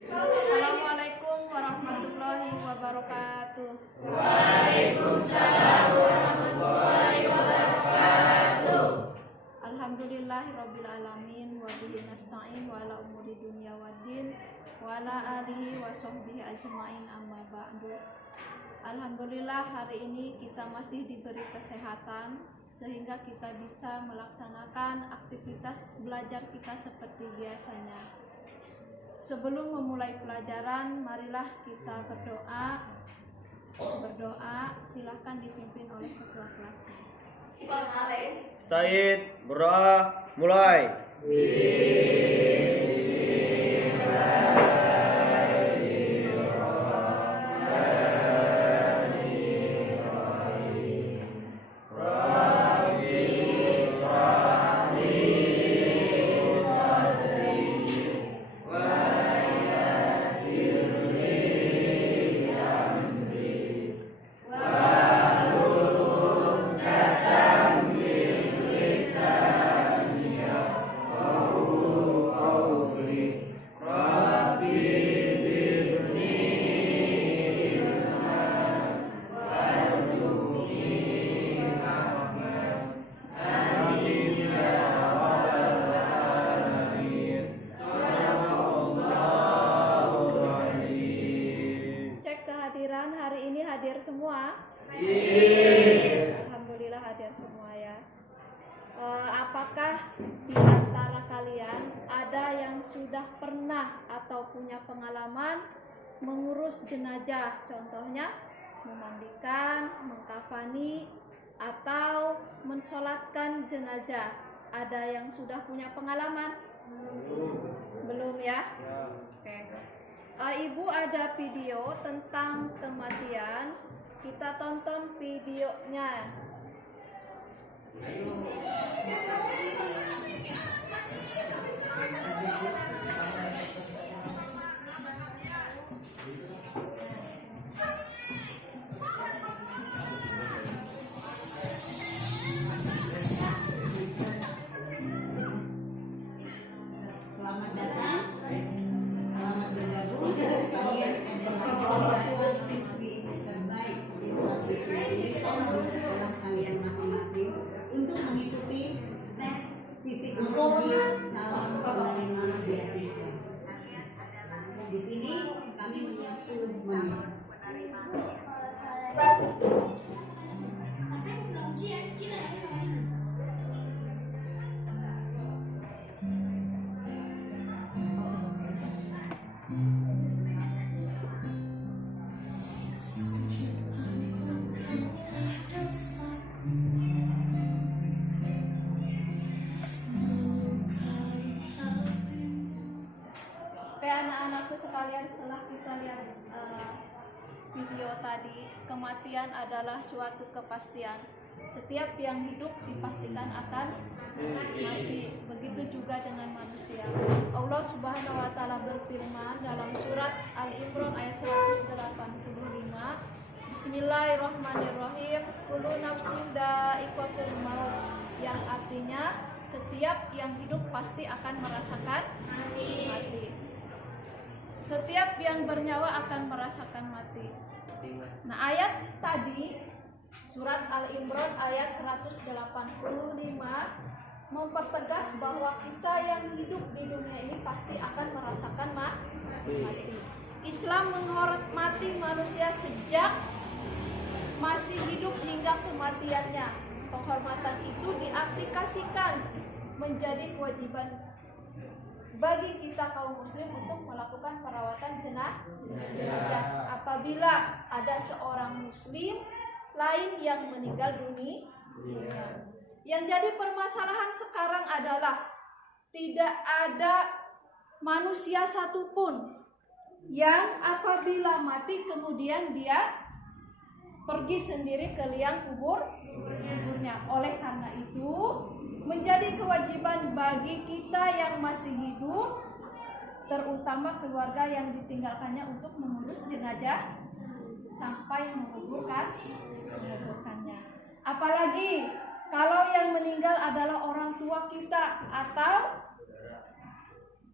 Assalamualaikum warahmatullahi wabarakatuh. Waalaikumsalam warahmatullahi wabarakatuh. Alhamdulillahirabbil alamin wa bihi nasta'in wa ala umuri dunya waddin wa ala alihi wa sahbihi ajmain amma ba'du. Alhamdulillah hari ini kita masih diberi kesehatan sehingga kita bisa melaksanakan aktivitas belajar kita seperti biasanya. Sebelum memulai pelajaran, marilah kita berdoa. Silahkan dipimpin oleh ketua kelasnya. Ustaid, berdoa, mulai. Hadir semua? Alhamdulillah hadir semua ya. Apakah di antara kalian ada yang sudah pernah atau punya pengalaman mengurus jenazah? Contohnya memandikan, mengkafani, atau mensolatkan jenazah. Ada yang sudah punya pengalaman? Belum ya? Oke. Ibu ada video tentang kematian. Kita tonton videonya. Selamat datang. Selamat bergabung. Kalian adalah siswa-siswi terbaik di sekolah kalian masing-masing untuk mengikuti tes psikologi calon penerima beasiswa. Di sini kami menyiapkan 10 menit. Anak-anakku sekalian, setelah kita lihat video tadi, kematian adalah suatu kepastian. Setiap yang hidup dipastikan akan mati. Begitu juga dengan manusia. Allah Subhanahu wa taala berfirman dalam surat Al-Imran ayat 185, Bismillahirrahmanirrahim, kullu nafsin dha'iqatul maut, yang artinya setiap yang hidup pasti akan merasakan mati. Setiap yang bernyawa akan merasakan mati. Nah, ayat tadi surat Al-Imran ayat 185 mempertegas bahwa kita yang hidup di dunia ini pasti akan merasakan mati. Islam menghormati manusia sejak masih hidup hingga kematiannya. Penghormatan itu diaplikasikan menjadi kewajiban bagi kita kaum muslim untuk melakukan perawatan jenazah apabila ada seorang muslim lain yang meninggal dunia. Yang jadi permasalahan sekarang adalah tidak ada manusia satupun yang apabila mati kemudian dia pergi sendiri ke liang kuburnya. Oleh karena itu menjadi kewajiban bagi kita yang masih hidup, terutama keluarga yang ditinggalkannya, untuk mengurus jenazah sampai menguburkannya. Apalagi kalau yang meninggal adalah orang tua kita atau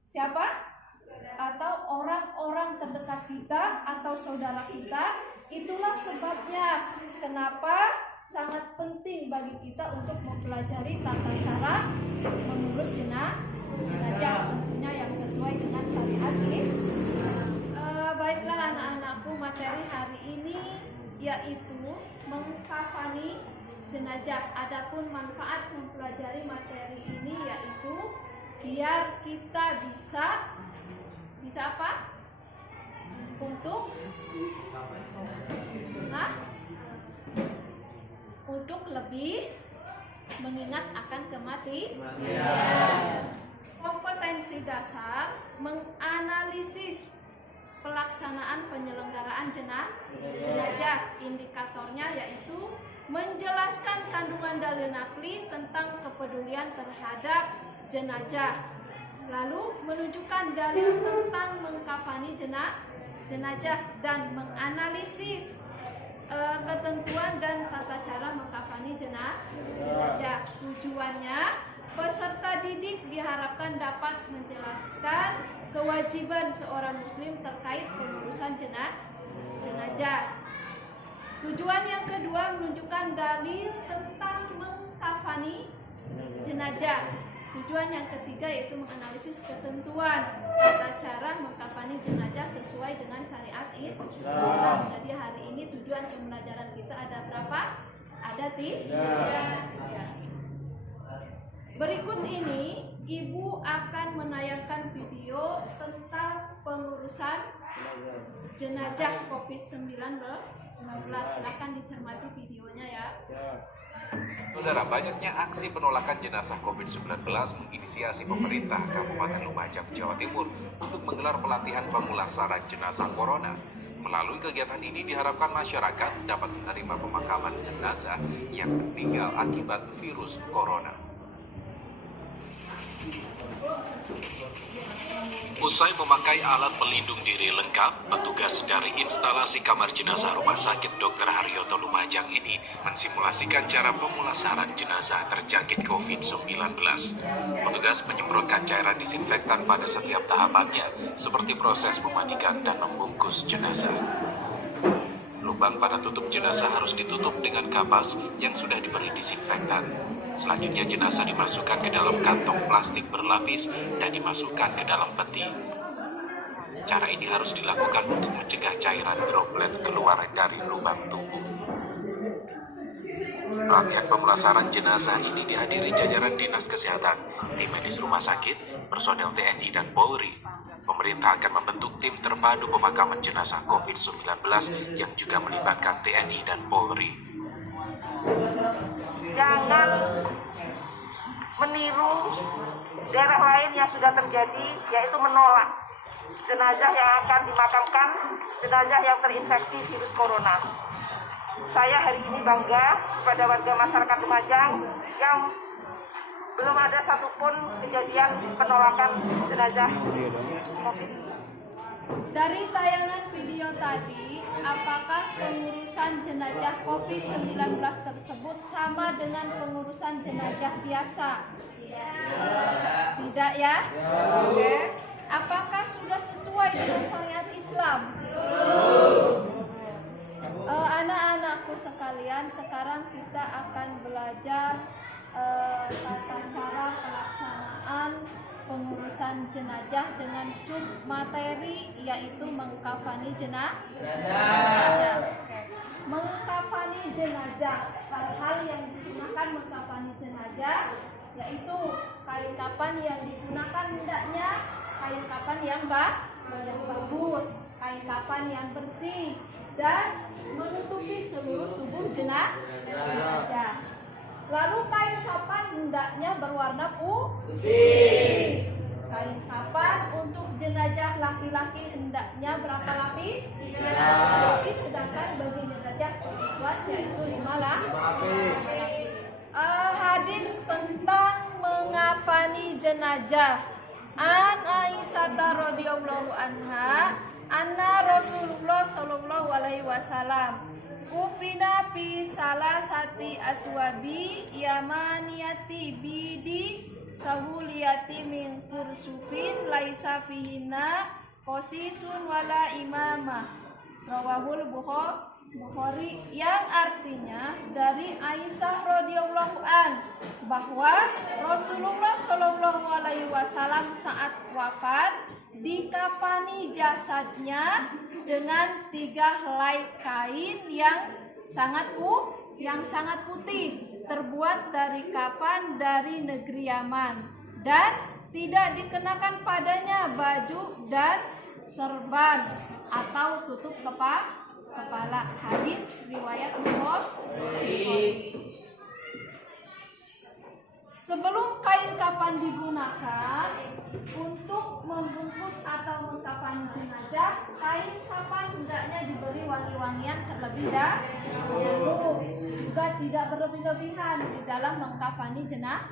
siapa? atau orang-orang terdekat kita atau saudara kita. Itulah sebabnya kenapa sangat penting bagi kita untuk mempelajari tata cara mengurus jenazah, tentunya yang sesuai dengan syariat Islam. Baiklah anak-anakku, materi hari ini yaitu mengkafani jenazah. Adapun manfaat mempelajari materi ini yaitu biar kita bisa apa? Untuk lebih mengingat akan kematian. Kompetensi dasar menganalisis pelaksanaan penyelenggaraan jenazah. Indikatornya yaitu menjelaskan kandungan dalil nakli tentang kepedulian terhadap jenazah, lalu menunjukkan dalil tentang mengkafani jenazah dan menganalisis ketentuan dan tata cara mengkafani jenazah. Tujuannya, peserta didik diharapkan dapat menjelaskan kewajiban seorang muslim terkait pengurusan jenazah. Tujuan yang kedua, menunjukkan dalil tentang mengkafani jenazah. Tujuan yang ketiga yaitu menganalisis ketentuan tata cara mengkafani jenazah sesuai dengan syariat Islam. Jadi hari ini tujuan pembelajaran kita ada berapa? Ada 3. Berikut ini Ibu akan menayangkan video tentang pengurusan jenazah COVID-19. Silakan dicermati videonya ya. Saudara, banyaknya aksi penolakan jenazah COVID-19 menginisiasi pemerintah Kabupaten Lumajang, Jawa Timur untuk menggelar pelatihan pemulasaran jenazah corona. Melalui kegiatan ini diharapkan masyarakat dapat menerima pemakaman jenazah yang meninggal akibat virus corona. Usai memakai alat pelindung diri lengkap, petugas dari instalasi kamar jenazah Rumah Sakit Dr. Haryoto Lumajang ini mensimulasikan cara pemulasaran jenazah terjangkit COVID-19. Petugas menyemprotkan cairan disinfektan pada setiap tahapannya, seperti proses memandikan dan membungkus jenazah. Lubang pada tutup jenazah harus ditutup dengan kapas yang sudah diberi disinfektan. Selanjutnya jenazah dimasukkan ke dalam kantong plastik berlapis dan dimasukkan ke dalam peti. Cara ini harus dilakukan untuk mencegah cairan droplet keluar dari lubang tubuh. Pelatihan pemulasaran jenazah ini dihadiri jajaran Dinas Kesehatan, tim medis rumah sakit, personel TNI dan Polri. Pemerintah akan membentuk tim terpadu pemakaman jenazah COVID-19 yang juga melibatkan TNI dan Polri. Jangan meniru daerah lain yang sudah terjadi, yaitu menolak jenazah yang akan dimakamkan, jenazah yang terinfeksi virus corona. Saya hari ini bangga kepada warga masyarakat Lumajang yang belum ada satupun kejadian penolakan jenazah COVID. Dari tayangan video tadi, apakah pengurusan jenazah COVID-19 tersebut sama dengan pengurusan jenazah biasa? Tidak ya? Oke. Apakah sudah sesuai dengan syariat Islam? Anak-anakku sekalian, sekarang kita akan belajar tata cara pelaksanaan pengurusan jenazah dengan sub materi yaitu mengkafani jenazah. Mengkafani jenazah, hal yang digunakan mengkafani jenazah yaitu kain kafan yang digunakan hendaknya kain kafan yang bagus, kain kafan yang bersih dan menutupi seluruh tubuh jenazah. Lalu kain kafan hendaknya berwarna putih. Kain kafan untuk jenazah laki-laki hendaknya berapa lapis? 3 lapis, sedangkan bagi jenazah perempuan yaitu 5 lapis. Hadis tentang mengkafani jenazah. An Aisyah radhiyallahu anha, anna Rasulullah sallallahu alaihi wasallam kufina fi salasati aswabi yamaniyati bidi sahuliyati min kursufin laisa fihina qasisun wala imamah. Rawahul Bukhari, yang artinya dari Aisyah radhiyallahu an bahwa Rasulullah Shallallahu alaihi wasallam saat wafat dikafani jasadnya dengan 3 helai kain yang sangat putih, terbuat dari kafan dari negeri Yaman, dan tidak dikenakan padanya baju dan serban atau tutup kepala. Hadis riwayat Bukhari. Sebelum kain kafan digunakan untuk membungkus atau mengkafani jenazah, kain kafan hendaknya diberi wangi-wangian terlebih dahulu. Juga tidak berlebih-lebihan di dalam mengkafani jenazah.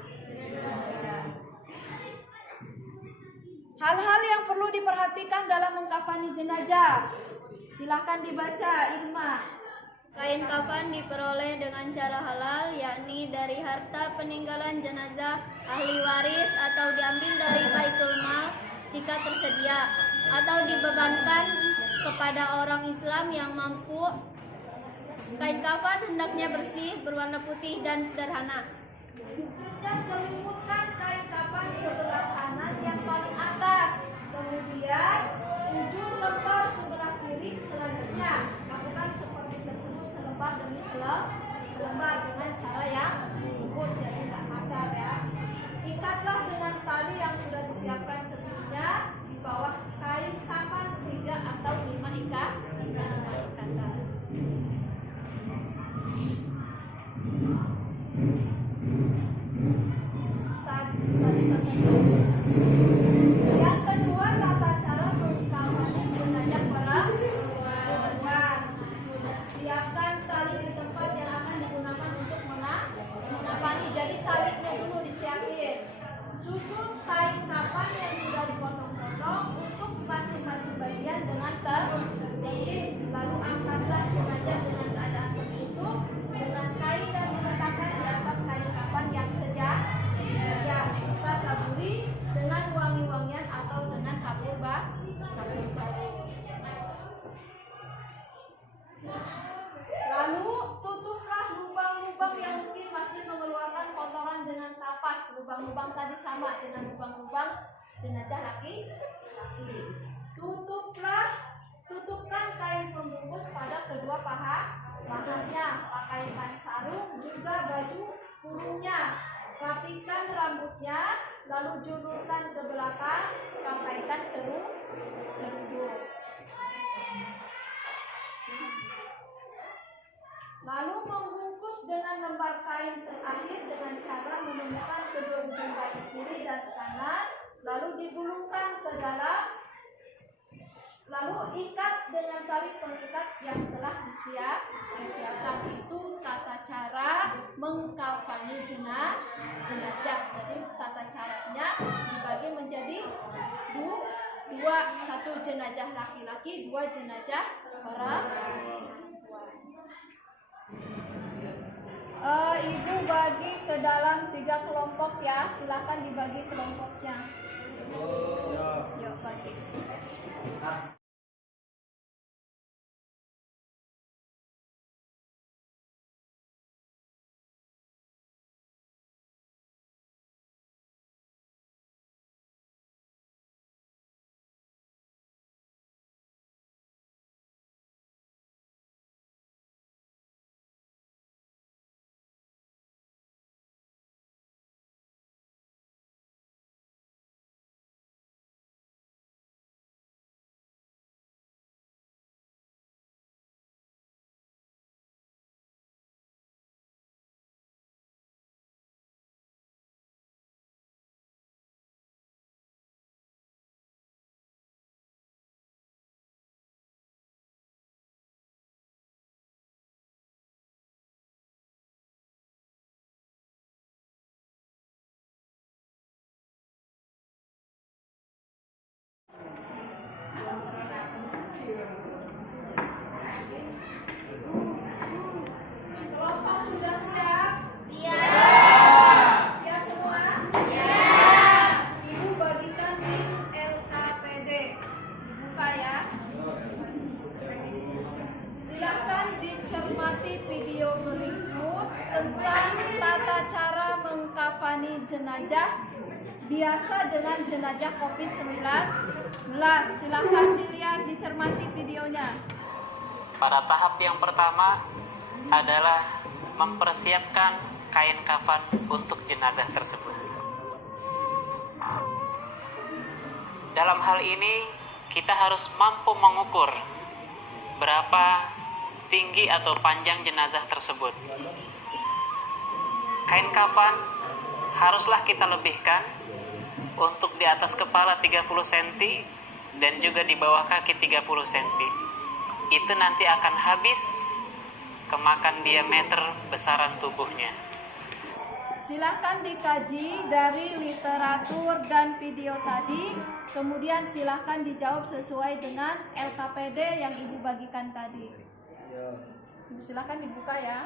Hal-hal yang perlu diperhatikan dalam mengkafani jenazah. Silakan dibaca, Irma. Kain kafan diperoleh dengan cara halal, yakni dari harta peninggalan jenazah ahli waris atau diambil dari baitul mal jika tersedia, atau dibebankan kepada orang Islam yang mampu. Kain kafan hendaknya bersih, berwarna putih dan sederhana. Selimutkan kain kafan sebelah kanan yang paling atas, kemudian ujung lembar sebelah kiri selanjutnya. Lakukan seperti tersebut selembar demi selembar dengan cara yang lembut, jadi tidak kasar ya. Ikatlah dengan tali yang sudah disiapkan sebelumnya di bawah kain kafan 3 atau 5 ikatan. Yang kedua, tata cara mengkafani jenazah para korban. Siapkan tali di tempat yang akan digunakan untuk mengkafani. Jadi talinya dulu disiapin. Susun kain kafan yang sudah dipotong-potong untuk masing-masing bagian dengan tertib. Lalu angkatlah jenazah dengan keadaan tertutup dengan kain dan diletakkan di atas kain kafan yang sedia. Serta taburi dengan wangi-wangian atau dengan kapur baru. Lalu tutuplah lubang-lubang yang mungkin masih mengeluarkan kotoran dengan kapas. Lubang-lubang tadi sama dengan lubang-lubang jenazah laki-laki. Tutupkan kain pembungkus pada kedua pahannya. Pakaikan sarung juga baju kurungnya. Rapikan rambutnya, lalu julurkan ke belakang, pakaikan kerudung. Lalu membungkus dengan lembar kain terakhir dengan cara menemukan kedua ujung kaki kiri dan kanan, lalu digulungkan ke dalam, lalu ikat dengan tali pengikat yang telah disiapkan. Itu tata cara mengkafani jenazah. Jadi tata caranya dibagi menjadi dua, satu jenazah laki-laki, 2 jenazah perempuan. Ibu bagi ke dalam 3 kelompok ya, silakan dibagi kelompoknya. Yuk bagi. biasa dengan jenazah COVID-19. Silahkan dilihat, dicermati videonya. Pada tahap yang pertama adalah mempersiapkan kain kafan untuk jenazah tersebut. Dalam hal ini kita harus mampu mengukur berapa tinggi atau panjang jenazah tersebut. Kain kafan haruslah kita lebihkan untuk di atas kepala 30 cm dan juga di bawah kaki 30 cm. Itu nanti akan habis kemakan diameter besaran tubuhnya. Silahkan dikaji dari literatur dan video tadi, kemudian silahkan dijawab sesuai dengan LKPD yang Ibu bagikan tadi. Silahkan dibuka ya.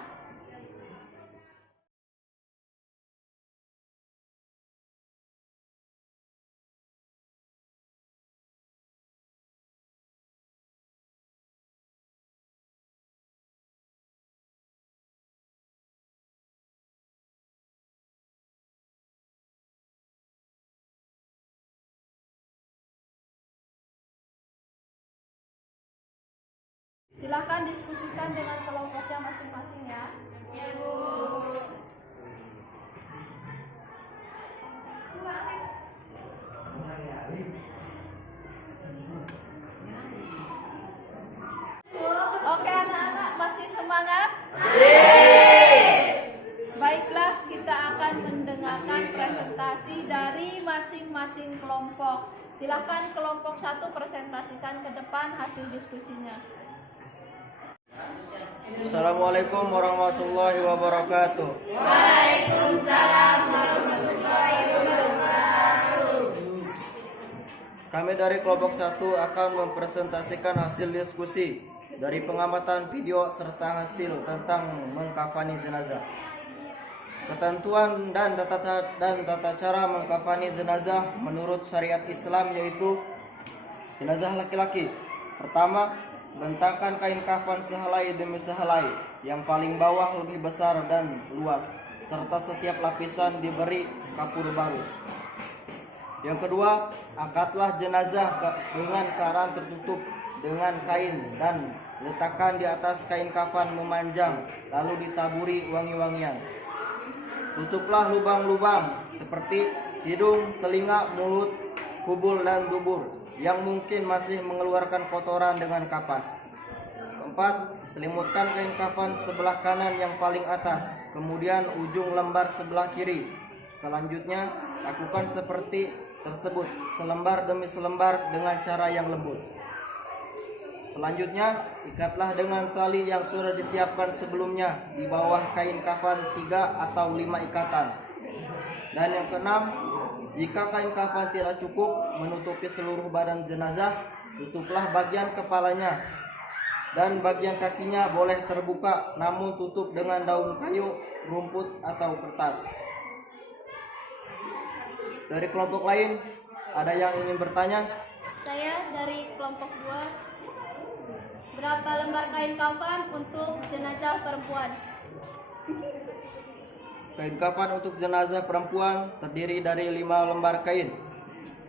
Silahkan diskusikan dengan kelompoknya masing-masing ya. Oke anak-anak, masih semangat? Baiklah, kita akan mendengarkan presentasi dari masing-masing kelompok. Silahkan kelompok 1 presentasikan ke depan hasil diskusinya. Assalamualaikum warahmatullahi wabarakatuh. Waalaikumsalam warahmatullahi wabarakatuh. Kami dari kelompok 1 akan mempresentasikan hasil diskusi dari pengamatan video serta hasil tentang mengkafani jenazah. Ketentuan dan tata cara mengkafani jenazah menurut syariat Islam yaitu jenazah laki-laki. Pertama, bentangkan kain kafan sehelai demi sehelai, yang paling bawah lebih besar dan luas, serta setiap lapisan diberi kapur barus. Yang kedua, angkatlah jenazah dengan keadaan tertutup dengan kain dan letakkan di atas kain kafan memanjang, lalu ditaburi wangi-wangian. Tutuplah lubang-lubang seperti hidung, telinga, mulut, kubul, dan dubur yang mungkin masih mengeluarkan kotoran dengan kapas. Keempat, selimutkan kain kafan sebelah kanan yang paling atas, kemudian ujung lembar sebelah kiri. Selanjutnya, lakukan seperti tersebut, selembar demi selembar dengan cara yang lembut. Selanjutnya, ikatlah dengan tali yang sudah disiapkan sebelumnya di bawah kain kafan 3 atau 5 ikatan. Dan yang keenam, jika kain kafan tidak cukup menutupi seluruh badan jenazah, tutuplah bagian kepalanya dan bagian kakinya boleh terbuka, namun tutup dengan daun kayu, rumput, atau kertas. Dari kelompok lain, ada yang ingin bertanya? Saya dari kelompok 2. Berapa lembar kain kafan untuk jenazah perempuan? Kain kafan untuk jenazah perempuan terdiri dari 5 lembar kain.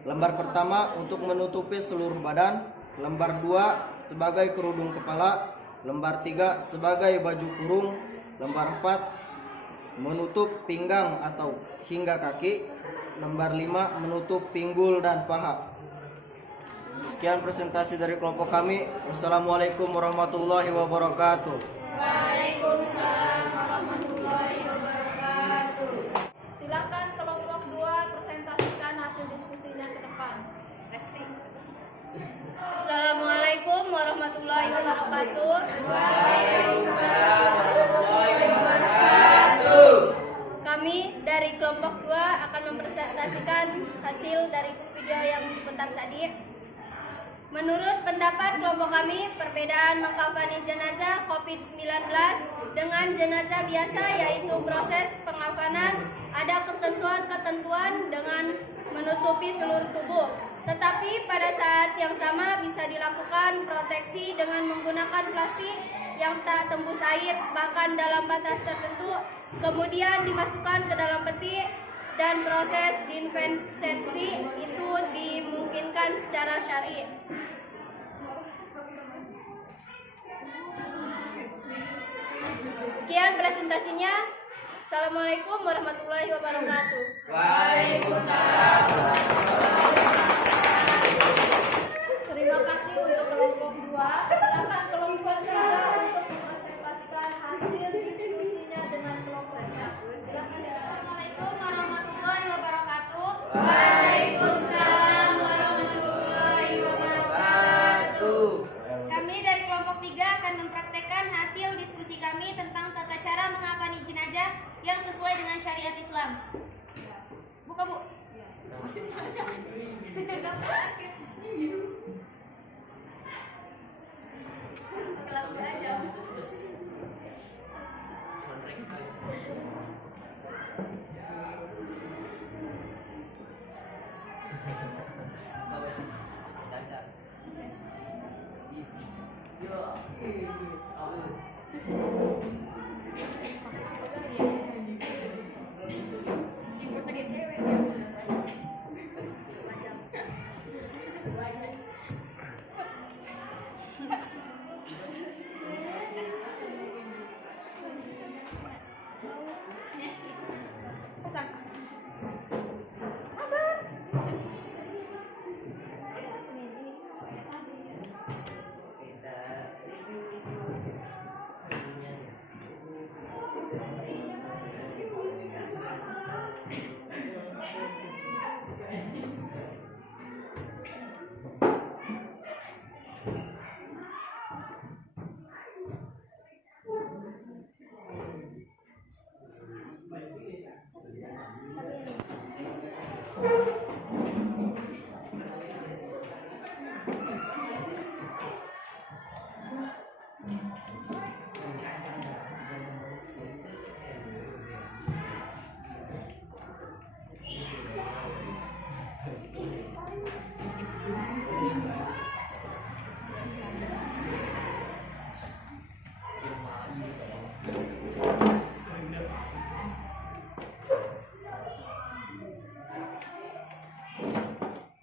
Lembar pertama untuk menutupi seluruh badan, lembar 2 sebagai kerudung kepala, lembar 3 sebagai baju kurung, lembar 4 menutup pinggang atau hingga kaki, lembar 5 menutup pinggul dan paha. Sekian presentasi dari kelompok kami. Wassalamualaikum warahmatullahi wabarakatuh. Waalaikumsalam warahmatullahi wabarakatuh. Silakan kelompok 2 presentasikan hasil diskusinya ke depan. Resti. Assalamualaikum warahmatullahi wabarakatuh. Waalaikumsalam warahmatullahi wabarakatuh. Kami dari kelompok 2 akan mempresentasikan hasil dari video yang diputar tadi. Menurut pendapat kelompok kami, perbedaan mengkafani jenazah COVID-19 dengan jenazah biasa yaitu proses pengafanan ada ketentuan-ketentuan dengan menutupi seluruh tubuh. Tetapi pada saat yang sama bisa dilakukan proteksi dengan menggunakan plastik yang tak tembus air bahkan dalam batas tertentu, kemudian dimasukkan ke dalam peti dan proses disinfeksi syar'i. Sekian presentasinya. Assalamualaikum warahmatullahi wabarakatuh. Waalaikumsalam. Terima kasih untuk kelompok 2. Silakan kelompok 3 untuk mempresentasikan hasil diskusinya dengan kelompoknya. Silakan. Assalamualaikum warahmatullahi wabarakatuh. Waalaikumsalam warahmatullahi wabarakatuh. Kami dari kelompok 3 akan mempraktekkan hasil diskusi kami tentang tata cara mengafani jenazah yang sesuai dengan syariat Islam. Buka, Bu.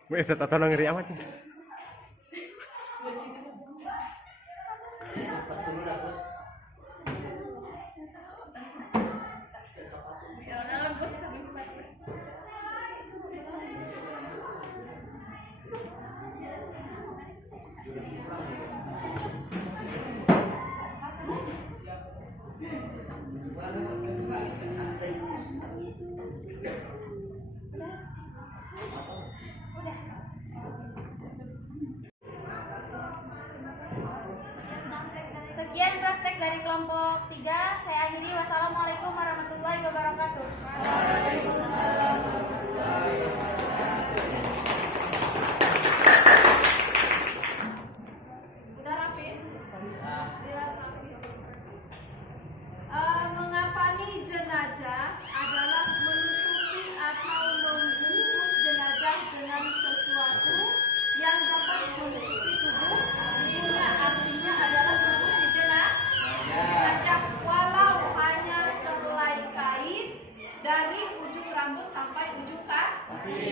Weh, tak tahu ngeri amat sih. Sekian praktek dari kelompok 3. Saya akhiri. Wassalamualaikum warahmatullahi wabarakatuh. Udah rapi? Biar rapi. Mengafani jenazah adalah menutupi atau membungkus jenazah dengan sesuatu yang dapat menutupi tubuhnya. Artinya adalah membungkus jenazah walau hanya sehelai kain dari ujung rambut sampai ujung kaki.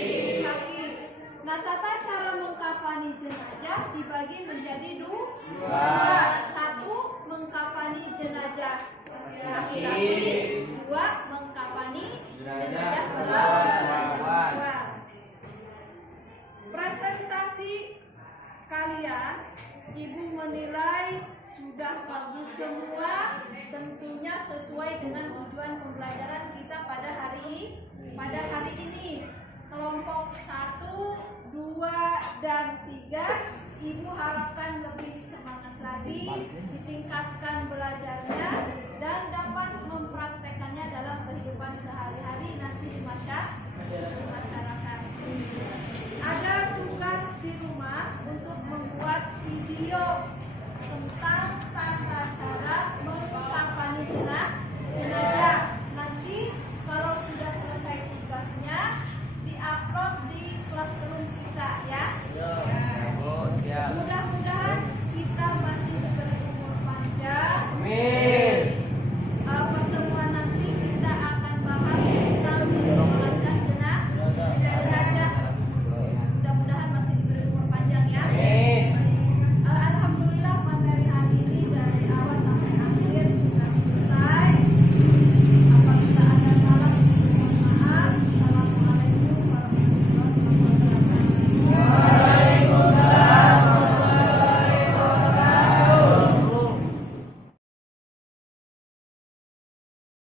Nah, tata cara mengkafani jenazah dibagi menjadi dua. Satu, mengkafani jenazah laki-laki. 2, mengkafani jenazah perempuan. Presentasi kalian, Ibu menilai sudah bagus semua, tentunya sesuai dengan tujuan pembelajaran kita pada hari ini. Kelompok 1, 2, dan 3, Ibu harapkan lebih semangat lagi, ditingkatkan belajarnya, dan dapat mempraktekannya dalam kehidupan sehari-hari nanti di masyarakat.